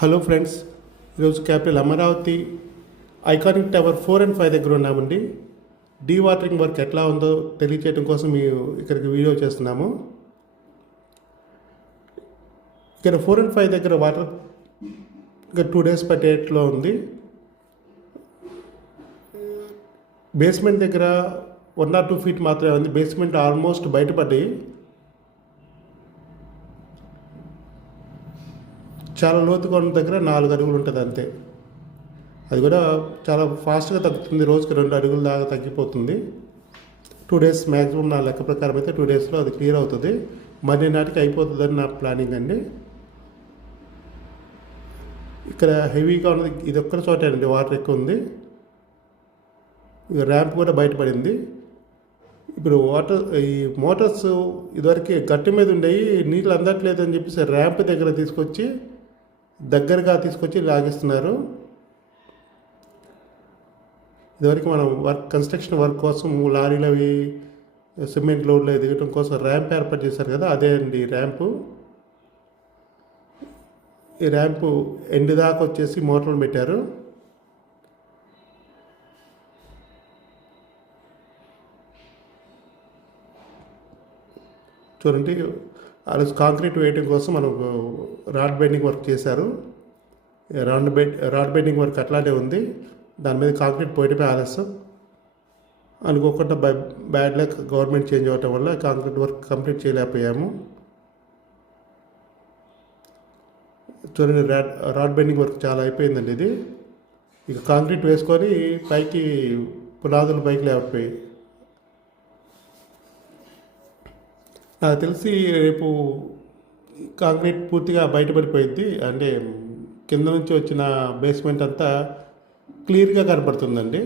Hello friends, ఈరోజు capital Amaravati iconic tower 4 and 5 దగ్గర ఉన్నామండి. డీ వాటరింగ్ వర్క్ ఎట్లా ఉందో తెలియచేయడం కోసం మేము ఇక్కడికి వీడియో చేస్తున్నాము. ఇక్కడ 4 and 5 దగ్గర వాటర్ ఇంకా 2 days పట్టేట్లో ఉంది. బేస్మెంట్ దగ్గర 1 or 2 feet మాత్రమే ఉంది. బేస్మెంట్ ఆల్మోస్ట్ బయటపడ్డాయి. చాలా లోతుగా ఉన్న దగ్గర 4 అడుగులు ఉంటుంది అంతే. అది కూడా చాలా ఫాస్ట్గా తగ్గుతుంది. రోజుకి 2 అడుగుల దాకా తగ్గిపోతుంది. 2 days మ్యాక్సిమం నా లెక్క ప్రకారం అయితే 2 daysలో అది క్లియర్ అవుతుంది. మధ్య నాటికి అయిపోతుందని నా ప్లానింగ్ అండి. ఇక్కడ హెవీగా ఉన్నది ఇది ఒక్కరి చోటేనండి, వాటర్ ఎక్కువ ఉంది. ఇక ర్యాంప్ కూడా బయటపడింది. ఇప్పుడు ఈ మోటార్స్ ఇదివరకు గట్టి మీద ఉండేవి, నీళ్ళు అందట్లేదు అని చెప్పేసి ర్యాంప్ దగ్గర దగ్గరగా తీసుకొచ్చి లాగిస్తున్నారు. ఇదివరకు మనం కన్స్ట్రక్షన్ వర్క్ కోసం లారీలు అవి సిమెంట్ లోడ్లు దిగటం కోసం ర్యాంప్ ఏర్పాటు చేశారు కదా, అదే అండి ర్యాంపు. ఈ ర్యాంపు ఎండ్ దాకా వచ్చేసి మోటార్లు పెట్టారు. చూడండి, ఆ రోజు కాంక్రీట్ వేయడం కోసం మనం రాడ్ బెండింగ్ వర్క్ చేశారు. రాడ్ బెండింగ్ వర్క్ అట్లానే ఉంది. దాని మీద కాంక్రీట్ పోయటమే ఆలస్యం. అనుకోకుండా బ్యాడ్ లక్ గవర్నమెంట్ చేంజ్ అవ్వటం వల్ల కాంక్రీట్ వర్క్ కంప్లీట్ చేయలేకపోయాము. చూడండి, రాడ్ బెండింగ్ వర్క్ చాలా అయిపోయిందండి. ఇది ఇక కాంక్రీట్ వేసుకొని పైకి పునాదులు పైకి లేకపోయాయి. నాకు తెలిసి రేపు కాంక్రీట్ పూర్తిగా బయటపడిపోయింది. అంటే కింద నుంచి వచ్చిన బేస్మెంట్ అంతా క్లియర్గా కనపడుతుందండి.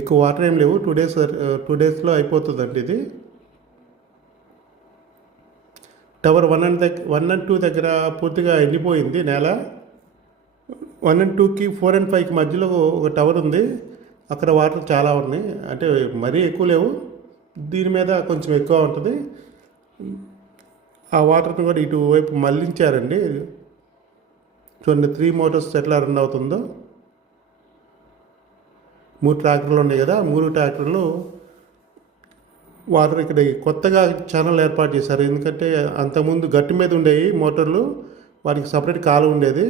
ఎక్కువ వాటర్ ఏం లేవు. 2 daysలో అయిపోతుందండి ఇది. టవర్ 1 and 2 దగ్గర పూర్తిగా ఎండిపోయింది నేల. 1 and 2కి 4 and 5కి మధ్యలో ఒక టవర్ ఉంది. అక్కడ వాటర్ చాలా ఉన్నాయి, అంటే మరీ ఎక్కువ లేవు. దీని మీద కొంచెం ఎక్కువ ఉంటుంది. ఆ వాటర్ని కూడా ఇటువైపు మళ్ళించారండి. చూడండి, 3 motors ఎట్లా రన్ అవుతుందో. 3 ట్రాక్టర్లు ఉన్నాయి కదా, 3 ట్రాక్టర్లు వాటర్ ఇక్కడ కొత్తగా ఛానల్ ఏర్పాటు చేశారు. ఎందుకంటే అంతకుముందు గట్టి మీద ఉండేవి మోటార్లు, వాటికి సపరేట్ కాలువ ఉండేది.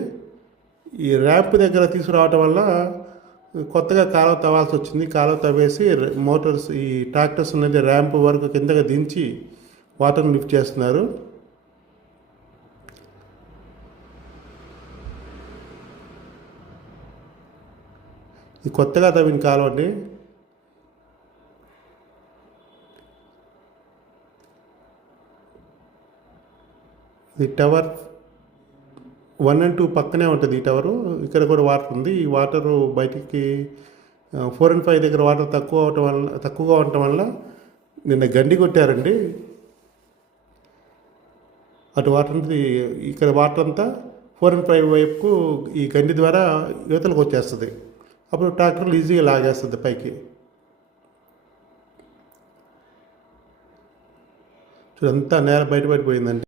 ఈ ర్యాంప్ దగ్గర తీసుకురావటం వల్ల కొత్తగా కాలువ తవ్వాల్సి వచ్చింది. కాలువ తవ్వేసి మోటార్స్ ఈ ట్రాక్టర్స్ అనేది ర్యాంప్ వరకు కిందగా దించి వాటర్ని లిఫ్ట్ చేస్తున్నారు. ఇది కొత్తగా తవ్విన కాలువ అండి. ఇది టవర్ 1 and 2 పక్కనే ఉంటుంది ఈ టవరు. ఇక్కడ కూడా వాటర్ ఉంది. ఈ వాటరు బయటికి 4 and 5 దగ్గర వాటర్ తక్కువగా ఉండటం వల్ల నిన్న గండి కొట్టారండి. అటు వాటర్ ఇక్కడ వాటర్ అంతా 4 and 5 వైపుకు ఈ గండి ద్వారా యువతలకు వచ్చేస్తుంది. అప్పుడు ట్రాక్టర్లు ఈజీగా లాగేస్తుంది పైకి. చూడంతా నేల బయటపడిపోయిందండి.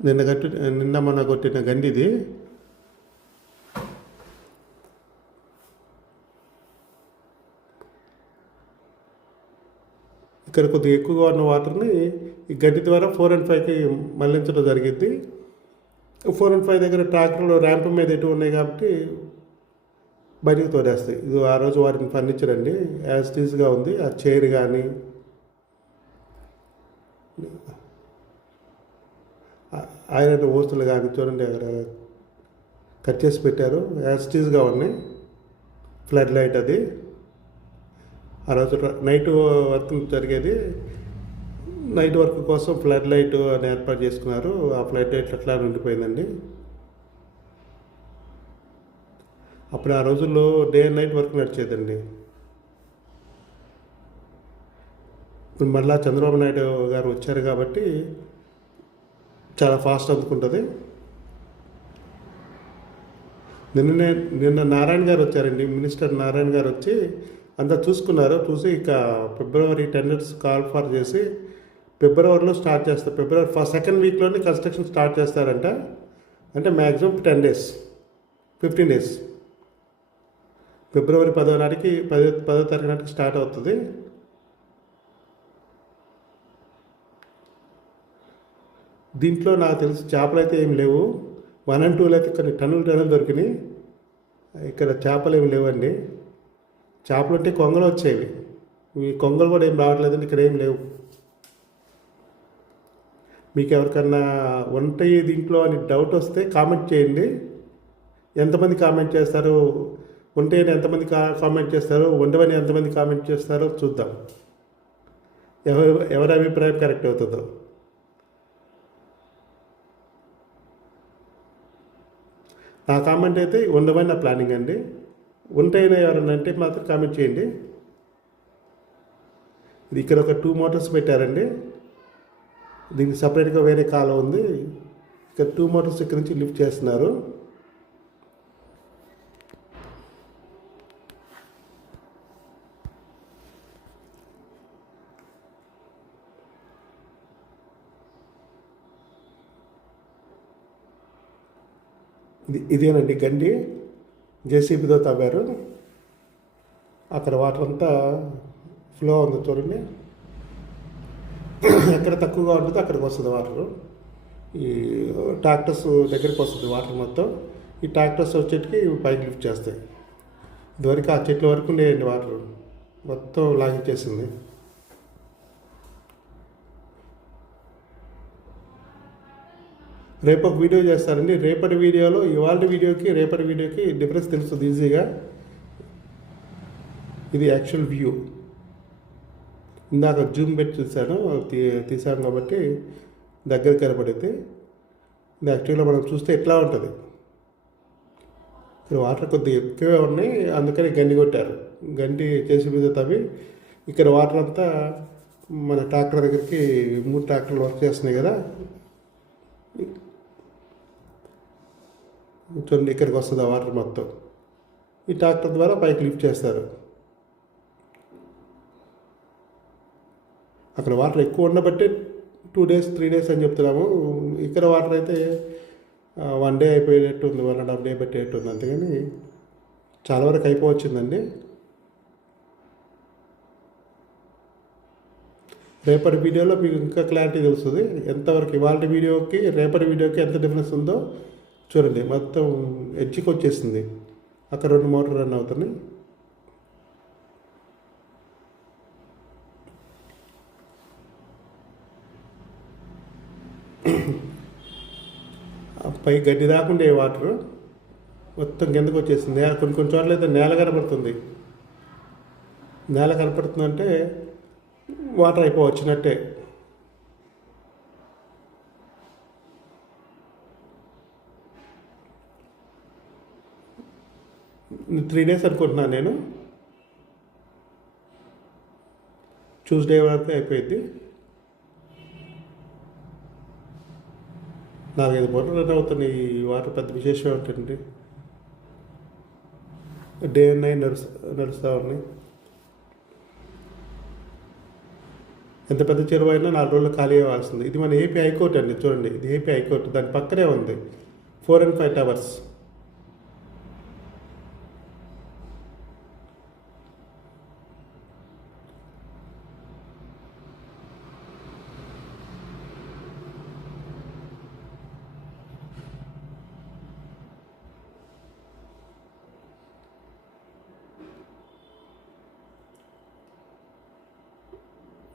నిన్న మొన్న కొట్టిన గండిది. ఇక్కడ కొద్దిగా ఎక్కువగా ఉన్న వాటర్ని ఈ గడ్డి ద్వారా 4 and 5కి మళ్లించడం జరిగింది. 4 and 5 దగ్గర ట్రాక్టర్లు ర్యాంప్ మీద ఎటు ఉన్నాయి కాబట్టి బయటికి తోడేస్తాయి. ఇది ఆ రోజు వాటిని ఫర్నిచర్ అండి, యాజ్ టీజ్గా ఉంది. ఆ చైర్ కానీ ఐరన్ ఓస్తులు కానీ చూడండి అక్కడ కట్ చేసి పెట్టారు, యాజ్ టీజ్గా ఉన్నాయి. ఫ్లడ్ లైట్ అది ఆ రోజు నైట్ వర్క్ జరిగేది. నైట్ వర్క్ కోసం ఫ్లడ్ లైట్ అని ఏర్పాటు చేసుకున్నారు. ఆ ఫ్లడ్ లైట్ అట్లా ఉండిపోయిందండి. అప్పుడు ఆ రోజుల్లో డే అండ్ నైట్ వర్క్ నడిచేదండి. ఇప్పుడు మళ్ళా చంద్రబాబు నాయుడు గారు వచ్చారు కాబట్టి చాలా ఫాస్ట్ అందుకుంటుంది. నిన్న నారాయణ గారు వచ్చారండి, మినిస్టర్ నారాయణ గారు వచ్చి అంతా చూసుకున్నారు. చూసి ఇక ఫిబ్రవరి టెండర్స్ కాల్ ఫర్ చేసి ఫిబ్రవరిలో స్టార్ట్ చేస్తారు. ఫిబ్రవరి సెకండ్ వీక్లోనే కన్స్ట్రక్షన్ స్టార్ట్ చేస్తారంట. అంటే మ్యాక్సిమం 10 days 15 days, ఫిబ్రవరి 10వ నాటికి 10వ తారీఖు నాటికి స్టార్ట్ అవుతుంది. దీంట్లో నాకు తెలిసి చేపలు అయితే ఏమి లేవు. 1 and 2 అయితే కొన్ని టన్నులు దొరికినాయి. ఇక్కడ చేపలు ఏమి లేవండి. చేపలు అంటే కొంగలు వచ్చేవి. ఈ కొంగలు కూడా ఏం రావట్లేదండి, ఇక్కడ ఏం లేవు. మీకు ఎవరికన్నా ఉంటాయి దీంట్లో అని డౌట్ వస్తే కామెంట్ చేయండి. ఎంతమంది కామెంట్ చేస్తారు, ఉంటాయని ఎంతమంది కామెంట్ చేస్తారో, ఉండవని ఎంతమంది కామెంట్ చేస్తారో చూద్దాం, ఎవరి అభిప్రాయం కరెక్ట్ అవుతుందో. నా కామెంట్ అయితే ఉండవని నా ప్లానింగ్ అండి. ఉంటాయని ఎవరన్నా అంటే మాత్రం కామెంట్ చేయండి. ఇది ఇక్కడ ఒక 2 motors పెట్టారండి. దీనికి సపరేట్గా వేరే కాలం ఉంది. ఇక్కడ 2 motors ఇక్కడ నుంచి లిఫ్ట్ చేస్తున్నారు. ఇదేనండి గండి, జేసీబీతో తవ్వారు. అక్కడ వాటర్ అంతా ఫ్లో ఉంది చూడండి. ఎక్కడ తక్కువగా ఉంటుందో అక్కడికి వస్తుంది వాటర్. ఈ ట్రాక్టర్స్ దగ్గరికి వస్తుంది వాటర్ మొత్తం. ఈ ట్రాక్టర్స్ వచ్చేటికి పైకి లిఫ్ట్ చేస్తాయి. ఇదివరకు ఆ చెట్ల వరకు ఉండేయండి వాటర్, మొత్తం లాగించేసింది. రేపు ఒక వీడియో చేస్తారండి. రేపటి వీడియోలో ఇవాళ వీడియోకి రేపటి వీడియోకి డిఫరెన్స్ తెలుస్తుంది ఈజీగా. ఇది యాక్చువల్ వ్యూ. ఇందాక జూమ్ పెట్టి చూశాను, తీసాను కాబట్టి దగ్గర కనపడింది. ఇది యాక్చువల్గా మనం చూస్తే ఎట్లా ఉంటుంది. ఇక్కడ వాటర్ కొద్దిగా ఎక్కువే ఉన్నాయి, అందుకని గండి కొట్టారు. గండి చేసి మీద తవ్వి ఇక్కడ వాటర్ అంతా మన ట్రాక్టర్ దగ్గరికి 3 ట్రాక్టర్లు వర్క్ చేస్తున్నాయి కదా, చూడండి ఇక్కడికి వస్తుంది ఆ వాటర్ మొత్తం. ఈ ట్రాక్టర్ ద్వారా పైకి లిఫ్ట్ చేస్తారు. అక్కడ వాటర్ ఎక్కువ ఉండబట్టి 2 days 3 days అని చెప్తున్నాము. ఇక్కడ వాటర్ అయితే 1 day అయిపోయేటట్టు ఉంది, 1.5 day పెట్టేటట్టు ఉంది. అంతేగాని చాలా వరకు అయిపోవచ్చిందండి. రేపటి వీడియోలో మీకు ఇంకా క్లారిటీ తెలుస్తుంది ఎంతవరకు ఇవాళ వీడియోకి రేపటి వీడియోకి ఎంత డిఫరెన్స్ ఉందో. చూడండి మొత్తం ఎడ్జ్కి వచ్చేసింది. అక్కడ 2 మోటార్ రన్ అవుతున్నాయి. పై గడ్డి దాకుండే వాటర్ మొత్తం కిందకు వచ్చేసింది. కొన్ని చోట్ల అయితే నేల కనపడుతుంది. నేల కనపడుతుందంటే వాటర్ అయిపోవచ్చినట్టే. త్రీ డేస్ అనుకుంటున్నాను నేను. ట్యూస్డే వరకు అయిపోయింది. 4-5 మోటార్లు రన్ అవుతున్నాయి. ఈ వాటర్ పెద్ద విశేషం ఏంటండి, డే అండ్ నైట్ నడుస్తూ ఉన్నాయి. ఎంత పెద్ద చెరువు అయినా 4 రోజులు ఖాళీ అవ్వాల్సింది. ఇది మన ఏపీ హైకోర్టు అండి. చూడండి ఇది ఏపీ హైకోర్టు, దాని పక్కనే ఉంది 4 and 5 towers.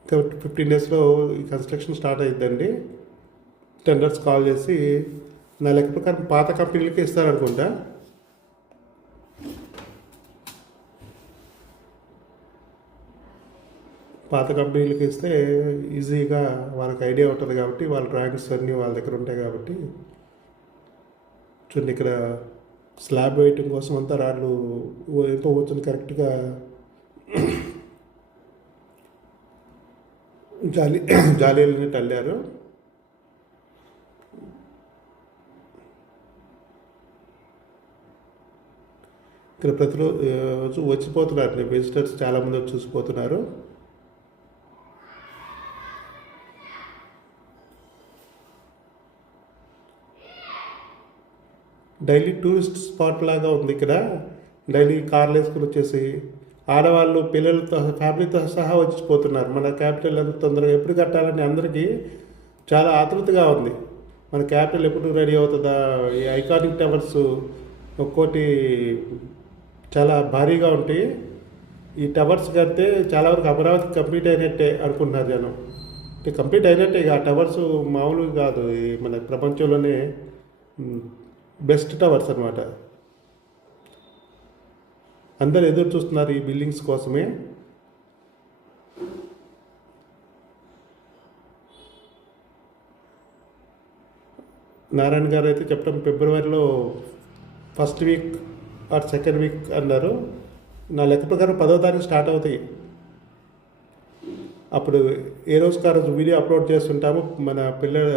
ఇంకా 15 daysలో ఈ కన్స్ట్రక్షన్ స్టార్ట్ అయిద్దండి. టెండర్స్ కాల్ చేసి నా లెక్క ప్రకారం పాత కంపెనీలకి ఇస్తారనుకుంటా. పాత కంపెనీలకి ఇస్తే ఈజీగా వాళ్ళకి ఐడియా ఉంటుంది కాబట్టి వాళ్ళ డ్రాయింగ్స్ అన్నీ వాళ్ళ దగ్గర ఉంటాయి కాబట్టి చూడండి ఇక్కడ స్లాబ్ వేయటం కోసం అంతా రాళ్ళు ఎంత పోతుంది కరెక్ట్గా జాలీలని అల్లారు. ఇక్కడ ప్రతిరోజు వచ్చిపోతున్నారు విజిటర్స్ చాలామంది వచ్చి చూసిపోతున్నారు. డైలీ టూరిస్ట్ స్పాట్ లాగా ఉంది ఇక్కడ. డైలీ కార్లు వేసుకుని వచ్చేసి ఆడవాళ్ళు పిల్లలతో ఫ్యామిలీతో సహా వచ్చిపోతున్నారు. మన క్యాపిటల్ ఎంత తొందరగా ఎప్పుడు కట్టాలని అందరికీ చాలా ఆతృతగా ఉంది. మన క్యాపిటల్ ఎప్పుడు రెడీ అవుతుందా? ఈ ఐకానిక్ టవర్స్ ఒక్కోటి చాలా భారీగా ఉంటాయి. ఈ టవర్స్ కడితే చాలా వరకు అమరావతి కంప్లీట్ అయినట్టే అనుకుంటున్నారు జనం. అంటే కంప్లీట్ అయినట్టే. ఇక ఆ టవర్స్ మామూలుగా కాదు, ఈ మన ప్రపంచంలోనే బెస్ట్ టవర్స్ అనమాట. అందరు ఎదురు చూస్తున్నారు ఈ బిల్డింగ్స్ కోసమే. నారాయణ గారు అయితే చెప్పడం ఫిబ్రవరిలో first week or second week అన్నారు. నా లెక్క ప్రకారం 10వ తారీఖు స్టార్ట్ అవుతాయి. అప్పుడు ఏ రోజుకి ఆ రోజు వీడియో అప్లోడ్ చేస్తుంటాము. మన పిల్లల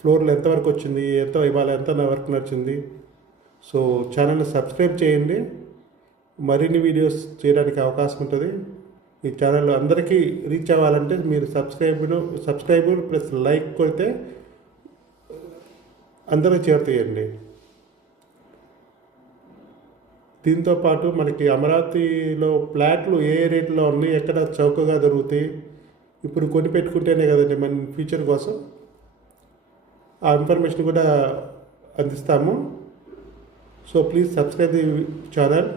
ఫ్లోర్లో ఎంతవరకు వచ్చింది, ఇవాళ ఎంత వర్క్ నచ్చింది. సో ఛానల్ని సబ్స్క్రైబ్ చేయండి. మరిన్ని వీడియోస్ చేయడానికి అవకాశం ఉంటుంది. ఈ ఛానల్ అందరికీ రీచ్ అవ్వాలంటే మీరు సబ్స్క్రైబ్ ప్లస్ లైక్ కొడితే అందరూ చేరుతాయండి. దీంతోపాటు మనకి అమరావతిలో ఫ్లాట్లు ఏ రేట్లో ఉన్నాయి, ఎక్కడ చౌకగా దొరుకుతాయి, ఇప్పుడు కొని పెట్టుకుంటేనే కదండి మన ఫ్యూచర్ కోసం ఆ ఇన్ఫర్మేషన్ కూడా అందిస్తాము. So please subscribe the channel.